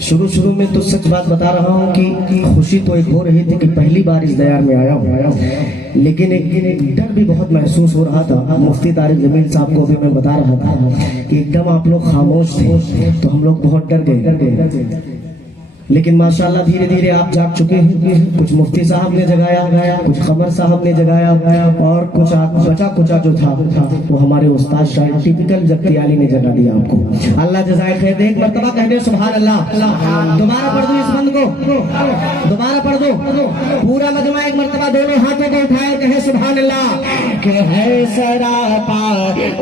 शुरू में तो सच बात बता रहा हूँ कि खुशी तो एक हो रही थी कि पहली बार इस दयार में आया हूँ, लेकिन एक डर भी बहुत महसूस हो रहा था। मुफ्ती तारिक जमील साहब को भी मैं बता रहा था कि एकदम आप लोग खामोश थे तो हम लोग बहुत डर गए, लेकिन माशाल्लाह धीरे धीरे आप जाग चुके हैं। कुछ मुफ्ती साहब ने जगाया, कुछ खबर साहब ने जगाया, और कुछ बचा कुचा जो था वो हमारे उस्ताद शायद टिपिकल जफ्ती ने जगा दिया आपको। अल्लाह जज़ाए खैर दे। एक मर्तबा कह दे सुभान अल्लाह। दोबारा पढ़ दो इस बंद को, दोबारा पढ़ दो पूरा मजमा। एक मर्तबा दोनों हाथों को उठाए कहे सुभान अल्लाह। कि है सरापा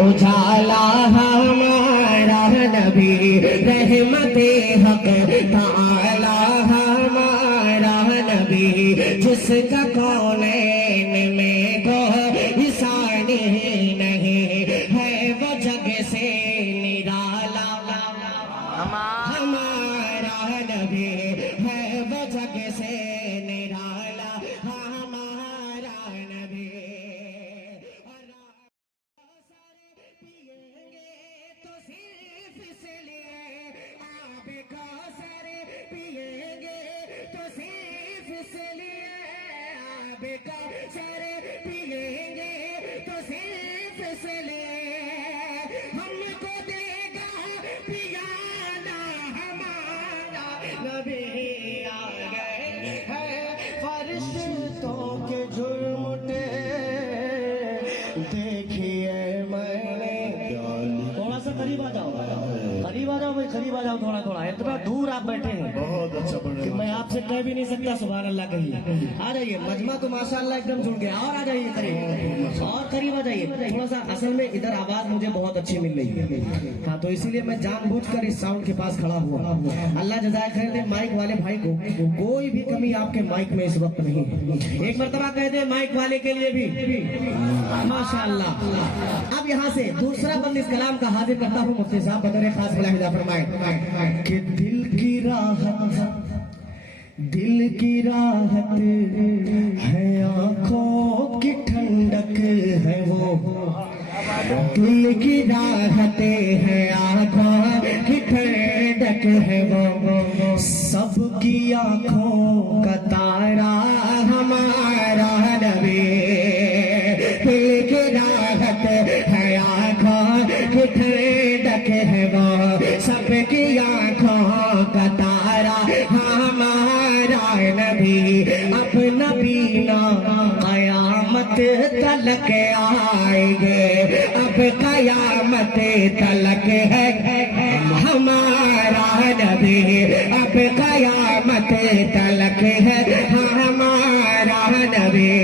उजाला हमारा नबी, रहमते हक ताला हमारा नबी, जिसका कौनैन में कोई सानी नहीं है, वो जग से निराला हमारा नबी है, वो जग से निराला हमारा नबी। पिएंगे तो सिर्फ इसलिए, आब कौसर पिएंगे तो सिर्फ इसलिए, आब कौसर पिएंगे तो सिर्फ इसलिए, हमको देगा पियाना हमारा नबी। आ गए हैं फरिश्तों के झुरमुटे, देखिए मैंने। थोड़ा सा करीब आ जाओ, करीब आ जाओ भाई, करीब आ जाओ थोड़ा थोड़ा। इतना दूर आप बैठे हैं, बहुत अच्छा पढ़ कि मैं आपसे कह भी नहीं सकता सुभान अल्लाह कहिए। आ जाइए, मजमा तो माशाअल्लाह एकदम जुड़ गया। और आ जाइए करीब, और करीब आ जाइए थोड़ा सा। असल में इधर आवाज मुझे बहुत अच्छी मिल रही है, हाँ, तो इसीलिए मैं जानबूझकर इस साउंड के पास खड़ा हुआ। अल्लाह जज़ाए खैर दे माइक वाले भाई को, कोई भी कमी आपके माइक में इस वक्त नहीं। एक मर्तबा कह दे माइक वाले के लिए भी माशाअल्लाह। अब यहाँ से दूसरा बंद इस कलाम का हाजिर करता हूँ। मुफ्ती साहब बतौर खास मुलाहिजा फरमाए कि दिल की राहत है, आंखों की ठंडक है वो, दिल की राहत है, आंखों की ठंडक है वो, सबकी आंखों का तारा हमारा नबी। दिल की राहत है, आंखों की ठंडक है वो, सबकी आंखों का तारा हमारा नबी। अपना बीना कयामत तलक आएंगे, अब कयामत तलक है हमारा नबी, अब कयामत तलक है हमारा नबी।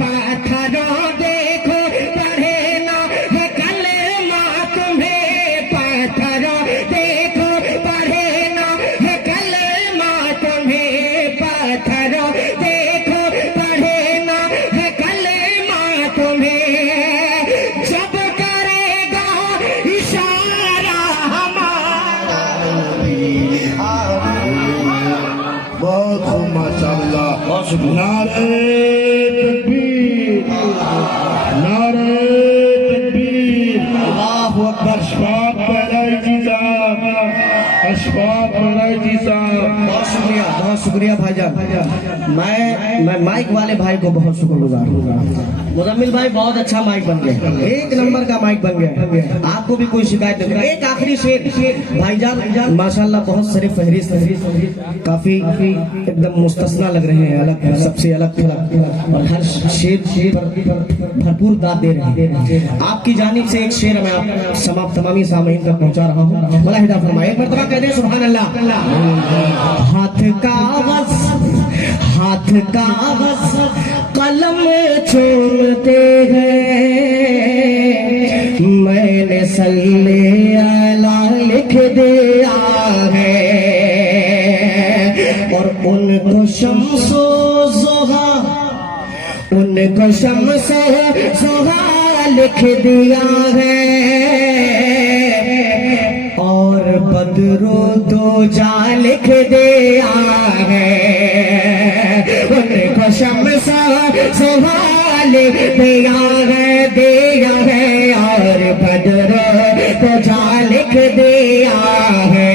पत्थरों देखो पढ़े ना है कलमा तुम्हें, पत्थरों देखो पढ़े ना है कलमा तुम्हें, पत्थरों देखो पढ़े ना है कलमा तुम्हें, जब करेगा इशारा हमारा। बहुत खूब माशाअल्लाह। नारे तकबीर, नारे तकबीर, अल्लाहु अकबर। अशफाक पहलाई जी साहब, अशफाक पहलाई जी साहब। बहुत शुक्रिया भाईजान। मैं माइक वाले भाई को बहुत शुक्रगुजार हूँ। मुजम्मिल भाई बहुत अच्छा माइक बन गया, एक नंबर का माइक बन गया, आपको भी कोई शिकायत नहीं। एक आखिरी शेर भाईजान माशाल्लाह बहुत सारे फहरिस्त, काफी एकदम मुस्तस्ना लग रहे हैं, अलग सबसे अलग थलग, और हर शेर पर भरपूर दाद दे रहे हैं। आपकी जानिब से एक शेर मैं आप तमामी सामीन तक पहुंचा रहा हूँ। मुलाहिजा फरमाइए, एक मर्तबा कह दे सुभान अल्लाह। हाथ का बस कलम चूमते हैं, मैंने सल्ले अला लिख दिया है, और उनको शम्सो ज़ोहा, उनको शम्सो ज़ोहा लिख दिया है, और बदरो दो जा लिख दिया है, उनको शम्सो ज़ोहा लिख दिया है, और बदरो दो जा लिख दिया है।